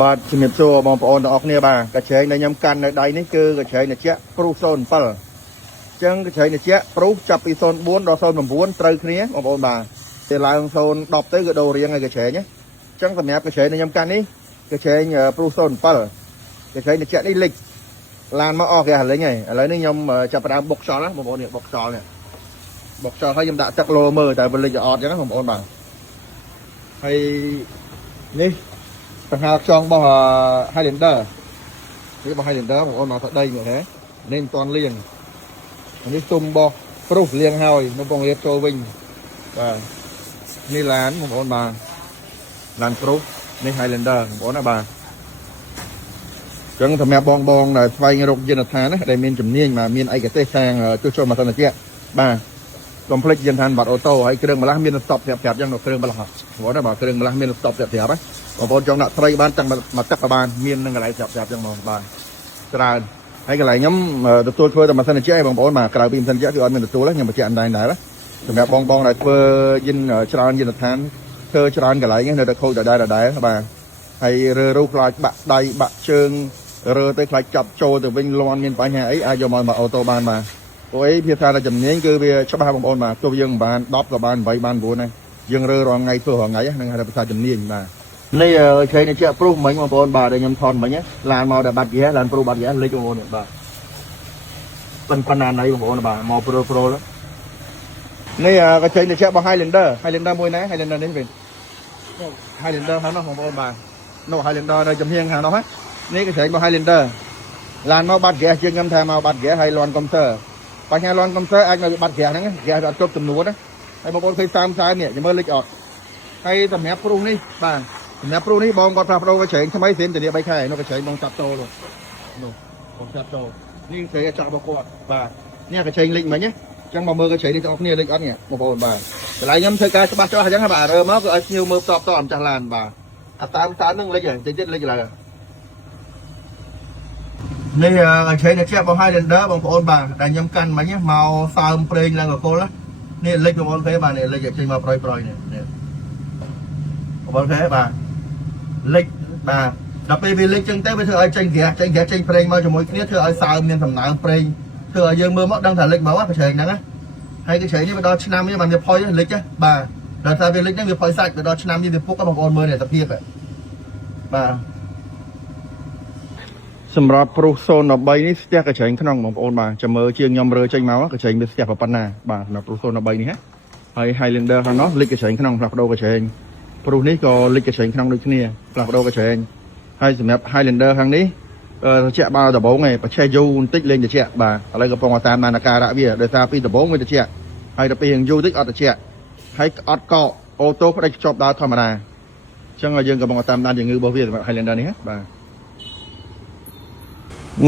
បាទជំរាបសួរបងប្អូនទាំងអស់គ្នាបាទកញ្ឆេងដែលខ្ញុំកាន់នៅដៃនេះគឺកញ្ឆេងត្រជាក់ព្រុស07អញ្ចឹងកញ្ឆេងត្រជាក់ព្រុសចាប់ពី04ដល់09ត្រូវគ្នាបងប្អូនបាទពេលឡើង010ទៅគឺដូររៀងហើយកញ្ឆេងណាអញ្ចឹងសម្រាប់កញ្ឆេងដែលខ្ញុំកាន់នេះកញ្ឆេងព្រុស07កញ្ឆេងត្រជាក់នេះលិចឡានមកអស់គេលេងហើយឥឡូវនេះខ្ញុំចាប់ផ្ដើមបុកខ្យល់ណាបងប្អូននេះបុកខ្យល់នេះបុកខ្យល់ហើយខ្ញុំដាក់ទឹកលោមើលតែវាលិចអត់អញ្ចឹងណាបងប្អូនបាទហើយនេះសង្ហាខ្យងរបស់ Highlander នេះរបស់ Highlander បងប្អូនមកថាដីមកហ៎នេះមិនទាន់លាងនេះទុំរបស់ព្រុសលាងហើយនៅបងរៀបចូលវិញបាទនេះឡានបងប្អូនបាទឡានព្រុសនេះ Highlander បងប្អូនណាបាទចឹងសម្រាប់បងដែលស្វែងរកយានដ្ឋានណាដែលមានជំនាញបាទមានឯកទេសខាងជួសជុលម៉ាស៊ីនត្រជាក់បាទកុំភ្លេចយានដ្ឋានបាត់អូតូហើយគ្រឿងម្លាស់មានស្តុបប្រាប់ចឹងនៅគ្រឿងម្លាស់បងប្អូនណាបាទគ្រឿងម្លាស់មានស្តុបប្រាប់ណាបងប្អូនចង់ដាក់ត្រីបានទាំងមកទឹកក៏បានមាននឹងកន្លែងប្រាប់ចឹងមកបាទច្រើនហើយកន្លែងខ្ញុំទទួលធ្វើតែម៉ាស៊ីនត្រជាក់បងប្អូនបាទក្រៅពីម៉ាស៊ីនត្រជាក់គឺអត់មានទទួលទេខ្ញុំបញ្ជាក់អណ្ដែងដែរសម្រាប់បងដែលធ្វើយិនច្រើនយិនដ្ឋានធ្វើច្រើនកន្លែងនៅតែខូចដដែលបាទហើយរើរូសខ្លាចបាក់ដៃបាក់ជើងរើទៅខ្លាចចាប់ចូលទៅវិញលន់មានបញ្ហាអីអាចយកមកអូតូបានបាទព្រោះអីភាសាតែជំនាញគឺវាច្បាស់បងប្អូនបាទទោះយើងមិនបាន10ក៏បាន8បាន9ដែរយើងរើរាល់ថ្ងៃធ្វើរាល់ថ្ងៃហ្នឹងហៅថាភាសាជំនាញបាទនេះឆេងជាព្រុសមិញបងប្អូនបាទដែលខ្ញុំថតមិញឡានមកដល់បាត់ហ្គាឡានព្រុសបាត់ហ្គាលេចបងប្អូនបាទប៉ុណ្ណាណៃបងប្អូនបាទមកប្រូនេះក៏ឆេងជារបស់ Highlander មួយណា Highlander នេះវិញ Highlander ហ្នឹងបងប្អូនបាទនោះ Highlander នៅចំហៀងខាងនោះនេះក៏ឆេងរបស់ Highlander ឡានមកបាត់ហ្គាជាងខ្ញុំថាមកបាត់ហ្គាហើយលាន់កុំព្យូទ័របញ្ហាលាន់កុំព្យូទ័រអាចនៅបាត់ហ្គាហ្នឹងហ្គាអត់គ្រប់ចំនួនណាហើយបងប្អូនឃើញ30នេះចាំមើលលេចអត់ហើយសម្រាប់ព្រុសនេះបាទសម្រាប់ព្រុសនេះបងគាត់ផ្លាស់ប្ដូរកញ្ឆេងថ្មីស្រៀនធានា3ខែនោះកញ្ឆេងបងចាប់តោនោះបងចាប់តោនេះកញ្ឆេងចាប់របស់គាត់បាទនេះកញ្ឆេងលេចមិញណាអញ្ចឹងមកមើលកញ្ឆេងនេះទាំងគ្នាលេចអត់នេះបងប្អូនបាទកន្លែងខ្ញុំធ្វើការច្បាស់អញ្ចឹងបាទរើមកគឺឲ្យភ្ញៀវមើលតបអំចាស់ឡានបាទអាតាមហ្នឹងលេចហើយតិចលេចឡើយនេះកញ្ឆេងត្រជាក់របស់ Highlander បងប្អូនបាទដែលខ្ញុំកាន់មិញមកសើមប្រេងឡើងកកុលនេះលេចបងប្អូនឃើញបាទនេះលេចចេញមកប្រយនេះបងប្អូនឃើញបាទលេចបាទដល់ពេលវាលេចចឹងទៅវាធ្វើឲ្យចេញហ្គាសចេញប្រេងមកជាមួយគ្នាធ្វើឲ្យសើមមានសំណើមប្រេងធ្វើឲ្យយើងមើលមកដឹងថាលេចមកកញ្ឆេងហ្នឹងណាហើយកញ្ឆេងនេះវាដល់ឆ្នាំនេះបានវាផុយលេចបាទដល់តែវាលេចហ្នឹងវាផុយសាច់វាដល់ឆ្នាំនេះវាពុកបងប្អូនមើលនេះសភាពបាទសម្រាប់ព្រុស03នេះស្ទះកញ្ឆេងក្នុងបងប្អូនបាទចាំមើលជាងខ្ញុំរើចេញមកកញ្ឆេងវាស្ទះប៉ុណ្ណាបាទសម្រាប់ព្រុស03នេះហ៎ហើយ Highlander ខាងនោះលិចកញ្ឆេងក្នុងផ្លាស់ប្ដូរកញ្ឆេងព្រុសនេះក៏លិចកញ្ឆេងក្នុងដូចគ្នាផ្លាស់ប្ដូរកញ្ឆេងហើយសម្រាប់ Highlander ខាងនេះត្រជាក់បាល់ដំបងឯងប្រឆេះយូរបន្តិចលេងត្រជាក់បាទឥឡូវកំពុងតាមបានអាការៈវាដោយសារពីដំបងវាត្រជាក់ហើយដល់ពេលយូរតិចអត់ត្រជាក់ហើយអត់កកអូតូផ្ដេចជាប់ដើរធម្មតាអញ្ចឹងយើងកំពុងតាមដានជំងឺរបស់វាសម្រាប់ Highlander នេះបាទ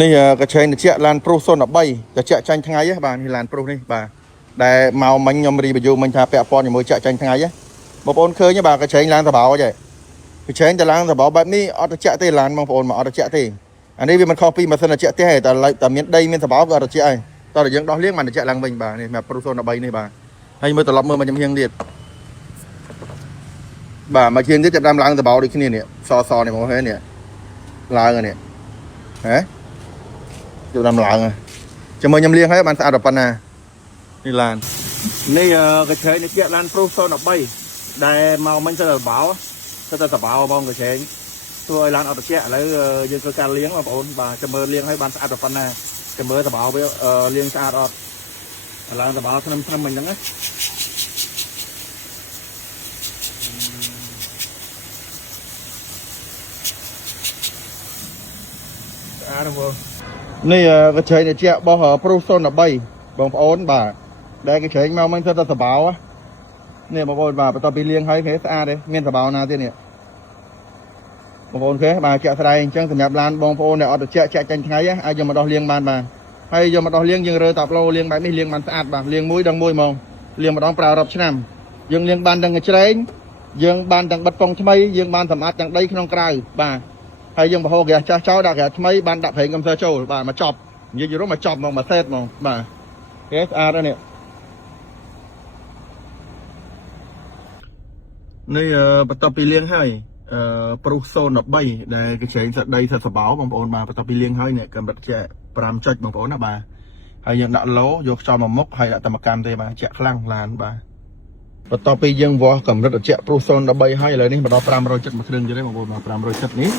នេះកញ្ឆេងត្រជាក់ឡានព្រុស03ត្រជាក់ចាញ់ថ្ងៃបាទនេះឡានព្រុសនេះបាទដែលមកមិញខ្ញុំរីវីយូមិញថាពាក់ព័ន្ធជាមួយចាក់ចាញ់ថ្ងៃបងប្អូនឃើញបាទកញ្ឆេងឡើងសបោចកញ្ឆេងតែឡើងសបោបែបនេះអត់ត្រជាក់ទេឡានបងប្អូនមកអត់ត្រជាក់ទេអានេះវាមិនខុសពីម៉ាស៊ីនត្រជាក់ទេតែមានដីមានសបោក៏អត់ត្រជាក់ហើយតោះតែយើងដោះលាងបានត្រជាក់ឡើងវិញបាទនេះព្រុស03នេះបាទហើយមើលត្រឡប់មើលមកចំហៀងទៀតបាទមកជាងទៀតចាប់ដើមឡើងសបោដូចគ្នានេះសនេះបងប្អូនឃើញនេះឡើងនេះហ៎ចូលតាមឡើងចាំមើលខ្ញុំលាងហើយបានស្អាតប៉ុណ្ណានេះឡាននេះកញ្ឆេងនេះជាឡានព្រុស03ដែលមកមិញទៅសបោបងកញ្ឆេងធ្វើឲ្យឡានអត់ត្រជាក់ឥឡូវយើងធ្វើការលាងបងប្អូនបាទចាំមើលលាងហើយបានស្អាតប៉ុណ្ណាចាំមើលសបោវាលាងស្អាតអត់ឡើងសបោថ្នឹមមិញហ្នឹងណាស្អាតបងប្អូននេះកញ្ឆេងត្រជាក់របស់ព្រុស03បងប្អូនបាទដែលកញ្ឆេងមកមិញធ្វើតែសបោនេះបងប្អូនបាទបន្ទាប់ពីលាងហើយគេស្អាតទេមានសបោណាទៀតនេះបងប្អូនឃើញបាទជាក់ស្ដែងអញ្ចឹងសម្រាប់ឡានបងប្អូនដែលអត់ត្រជាក់ចាក់ចាញ់ថ្ងៃអាចយកមកដោះលាងបានបាទហើយយកមកដោះលាងយើងរើតាប់ឡូលាងបែបនេះលាងបានស្អាតបាទលាងមួយដល់មួយហ្មងលាងម្ដងប្រើរាប់ឆ្នាំយើងលាងបានទាំងកញ្ច្រែងយើងបានទាំងបិទប៉ុងថ្មីយើងបានសម្អាតទាំងដីក្នុងក្រៅបាទហើយយើងបហូរហ្គាសចាស់ចោលដាក់ហ្គាសថ្មីបានដាក់ប្រេងកំសើចូលបាទមកចប់និយាយរួមមកចប់ហ្មងមកសេតហ្មងបាទគេស្អាតហើយនេះបន្ទាប់ពីលាងហើយ ប្រុស013ដែលកញ្ឆេងសដីសិតសបោបងប្អូនបាទបន្ទាប់ពីលាងហើយនេះកម្រិតជា5ចុចបងប្អូនណាបាទហើយយើងដាក់ឡូយកខ្យល់មកមុខហើយដាក់តាមកម្មទេបាទជាក់ខ្លាំងឡានបាទបន្ទាប់ពីយើងវាស់កម្រិតត្រជាក់ប្រុស013ហើយឥឡូវនេះមកដល់570មួយគ្រឿងទៀតទេបងប្អូនបាទ570នេះ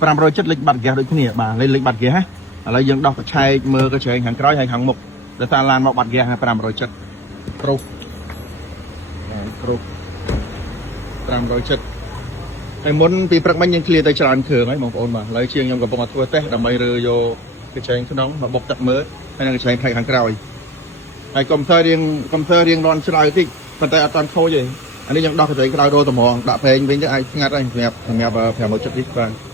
570លេខបាត់ហ្គាសដូចគ្នាបាទលេខបាត់ហ្គាសឥឡូវយើងដោះកញ្ឆែកមើលកញ្ឆេងខាងក្រោយហើយខាងមុខដោយសារឡានមកបាត់ហ្គាស570ប្រុស570ហើយមុនពីព្រឹកមិញយើងឃ្លាទៅច្រើនគ្រឿងហើយបងប្អូនបាទឥឡូវជាងខ្ញុំកំពុងតែធ្វើតេស្តដើម្បីរើយកកញ្ឆេងក្នុងមកបុកទឹកមើលហើយនឹងកញ្ឆេងផ្នែកខាងក្រោយហើយកុំព្យូទ័ររៀងរាន់ច្រៅតិចប៉ុន្តែអត់តាន់ខូចទេអានេះយើងដោះកញ្ឆេងក្រោយរោតម្រងដាក់ប្រេងវិញទៅអាចស្ងាត់ហើយសម្រាប់570នេះបាទ